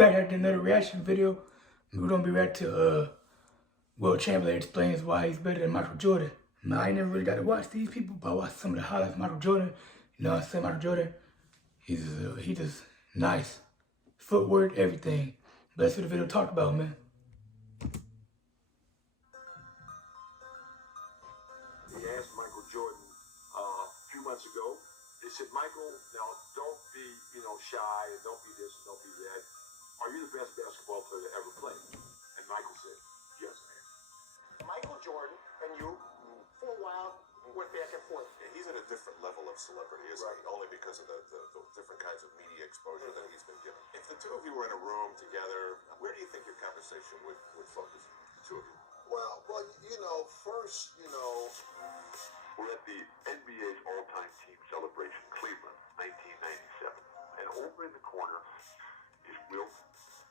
back at another reaction video. We're gonna be back to Wilt Chamberlain explains why he's better than Michael Jordan. Now, I ain't never really got to watch these people, but I watched some of the highlights of Michael Jordan. You know what I'm saying? Michael Jordan, he just nice. Footwork, everything. Let's see what the video talked about, man. He asked Michael Jordan a few months ago. They said, Michael, now don't be, shy and don't be this and don't be that. Are you the best basketball player to ever play? And Michael said, yes, I am. Michael Jordan and you, for a while, went back and forth. Yeah, he's at a different level of celebrity, isn't he? Only because of the different kinds of media exposure that he's been given. If the two of you were in a room together, where do you think your conversation would focus? The two of you. Well, first, We're at the NBA's all-time team celebration, Cleveland, 1997. And over in the corner is Wilt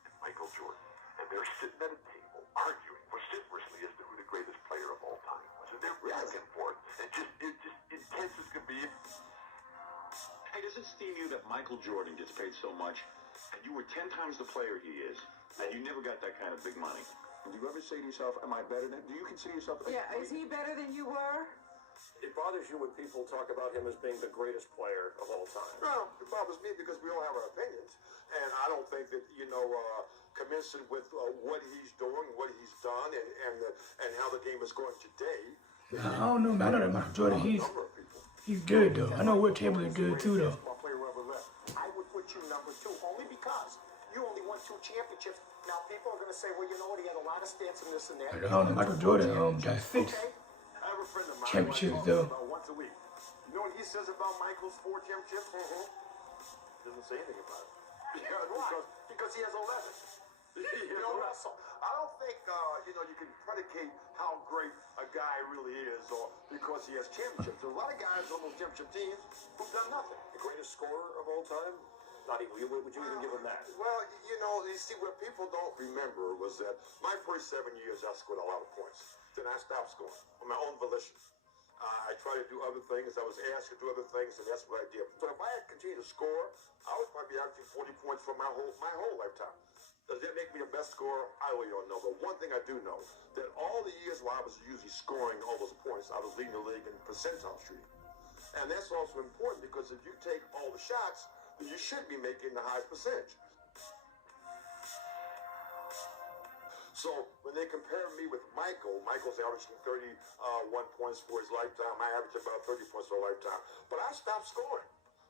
and Michael Jordan. And they're sitting at a table arguing vociferously as to who the greatest player of all time was. And they're back and forth. And just intense as can be. Hey, does it steam you that Michael Jordan gets paid so much, and you were 10 times the player he is, and you never got that kind of big money? Do you ever say to yourself, am I better than, do you consider yourself? Yeah, is he better than you were? It bothers you when people talk about him as being the greatest player of all time. well, it bothers me because we all have our opinions. And I don't think that, commensurate with what he's doing, what he's done, and how the game is going today. I don't know, man. I know that Michael Jordan, he's good, though. I know Wilt Chamberlain is good, too, though. I would put you number 2 only because you only won 2 championships. Now, people are going to say, well, you know what, he had a lot of stats and this and that. I don't know, Michael Jordan got 6 Okay. I have a friend of mine championships, who though. about once a week. You know what he says about Michael's 4 championships? Doesn't say anything about it. Because he has 11. Russell, I don't think, you can predicate how great a guy really is or because he has championships. There's a lot of guys on those championship teams who've done nothing. The greatest scorer of all time? Not even, would you even give him that? Well, you see, what people don't remember was that my first 7 years, I scored a lot of points. Then I stopped scoring on my own volition. I tried to do other things. I was asked to do other things, and that's what I did. But if I had continued to score, I was probably averaging 40 points for my whole lifetime. Does that make me the best scorer? I really don't know. But one thing I do know, that all the years while I was usually scoring all those points, I was leading the league in percentile shooting. And that's also important because if you take all the shots, then you should be making the highest percentage. So when they compare me with Michael's averaging 31 points for his lifetime. I average about 30 points for a lifetime. But I stopped scoring.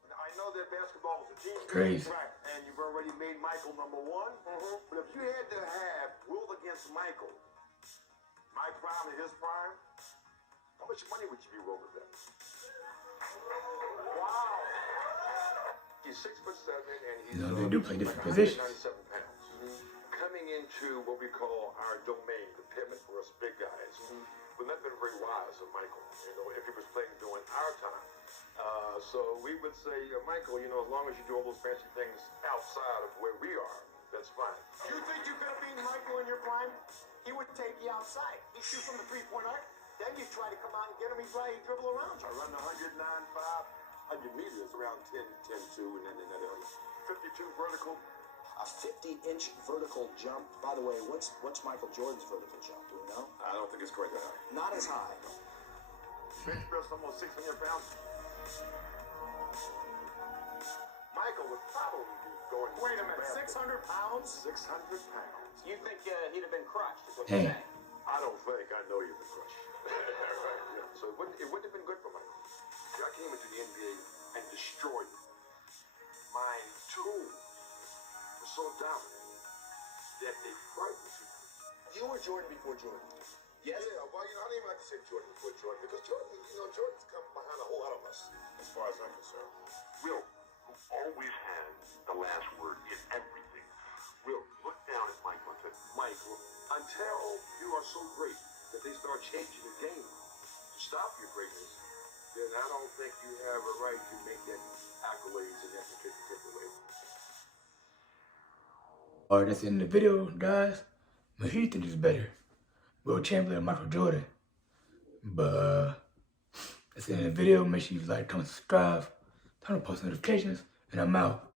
I know that basketball is a team. Crazy. Right, and you've already made Michael number 1. But if you had to have Wilt against Michael, my prime and his prime, how much money would you be willing to bet? Wow. He's 6'7", and he's They do play different positions. 197 pounds. Coming into what we call our domain, the pivot for us big guys, would not been very wise of Michael, if he was playing during our time. So we would say, Michael, as long as you do all those fancy things outside of where we are, that's fine. You think you could have beaten Michael in your prime? He would take you outside. He'd shoot from the 3-point arc. Then you try to come out and get him. He'd probably dribble around you. I run the 109.5, 100 meters around 10-2 and then in that area. 52 vertical. A 50-inch vertical jump. By the way, what's Michael Jordan's vertical jump? Do we know? I don't think it's quite that high. Not as high. Bench press almost 600 pounds. Michael would probably be going. Wait a minute, 600 pounds? 600 pounds. You think he'd have been crushed, is what Hey. you're saying? I don't think. I know you've been crushed. Right, yeah. So it wouldn't have been good for Michael. See, I came into the NBA and destroyed it. My tool was so dominant that they frightened people. You were Jordan before Jordan. Yes? Yeah, well, I don't even like to say Jordan before Jordan because Jordan's come behind a whole lot of us as far as I'm concerned. Will, who always had the last word in everything, will look down at Michael and say, Michael, until you are so great that they start changing the game to stop your greatness, then I don't think you have a right to make that accolades in that particular way. Alright, that's the end of the video, guys. But he thinks it's better. Wilt Chamberlain and Michael Jordan. But that's the end of the video. Make sure you like, comment, subscribe, turn on post notifications, and I'm out.